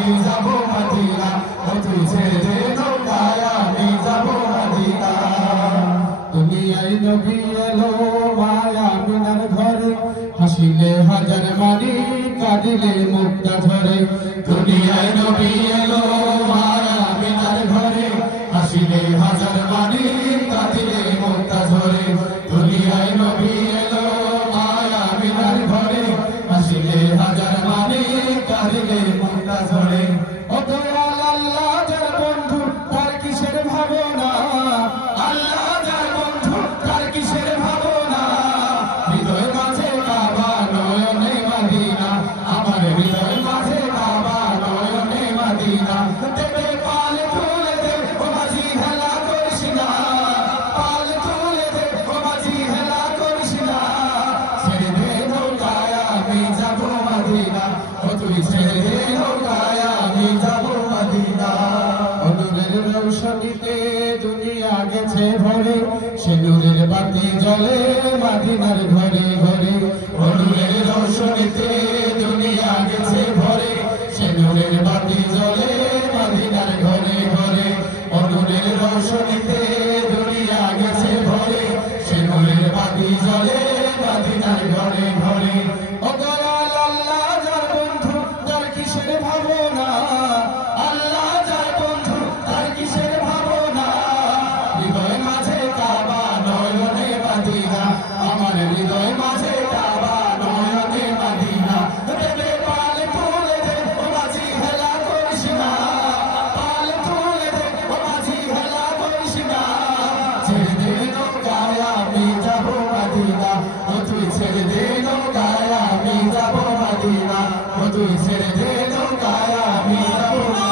আমি যাবো মদিনা, ও তুই ছেড়ে দে নৌকায় আমি যাবো মদিনা। দুনিয়ায় নবী এলো মায়া মিনার ঘরে, হাসিলে হাজার মানি কাঁদিলে মুক্তা ঝরে। দুনিয়ায় নবী এলো মায়া মিনার ঘরে, হাসিলে হাজার মানি কাঁদিলে মুক্তা ঝরে। দুনিয়ায় নবী এলো মায়া মিনার ঘরে, হাসিলে হাজার মানি কাঁদিলে মুক্তা ঝরে। ও দয়াল আল্লাহ যার বন্ধু তার কিসের ভাবনা, আল্লাহ যার বন্ধু তার কিসের ভাবনা। হৃদয় মাঝে কাবা নয়নে মদিনা, আমার হৃদয় মাঝে কাবা নয়নে মদিনা। দেবে পাল তুলে দে ও মাঝি হেলা করিস না, পাল তুলে দে ও মাঝি হেলা করিস না। ছেড়ে দে নৌকায় আমি যাবো মদিনা, ও তুই ছেড়ে দে নৌকায় আমি যাবো মদিনা। নূরের রৌশনীতে দুনিয়া গেছে ভরে, সে নূরের বাতি জ্বলে মদিনার ঘরে ঘরে। নূরের রৌশনীতে দুনিয়া গেছে ভরে, সে নূরের বাতি জ্বলে মদিনার ঘরে ঘরে। নূরের রৌশনীতে দুনিয়া গেছে ভরে, সে নূরের বাতি জ্বলে মদিনার ঘরে ঘরে। ও দয়াল আল্লাহ যার বন্ধু তার কিসের ভাবনা, আল্লাহ যার বন্ধু তার কিসের ভাবনা। হৃদয় মাঝে কাবা নয়নে মদিনা, আমার হৃদয় মাঝে কাবা নয়নে মদিনা। দেবে পাল তুলে দে ও মাঝি হেলা করিস না, পাল তুলে দে ও মাঝি হেলা করিস না। ছেড়ে দে নৌকায় আমি যাবো মদিনা, ও তুই ছেড়ে দে নৌকায় আমি যাবো মদিনা, ও তুই ছেড়ে দে নৌকায় আমি যাবো।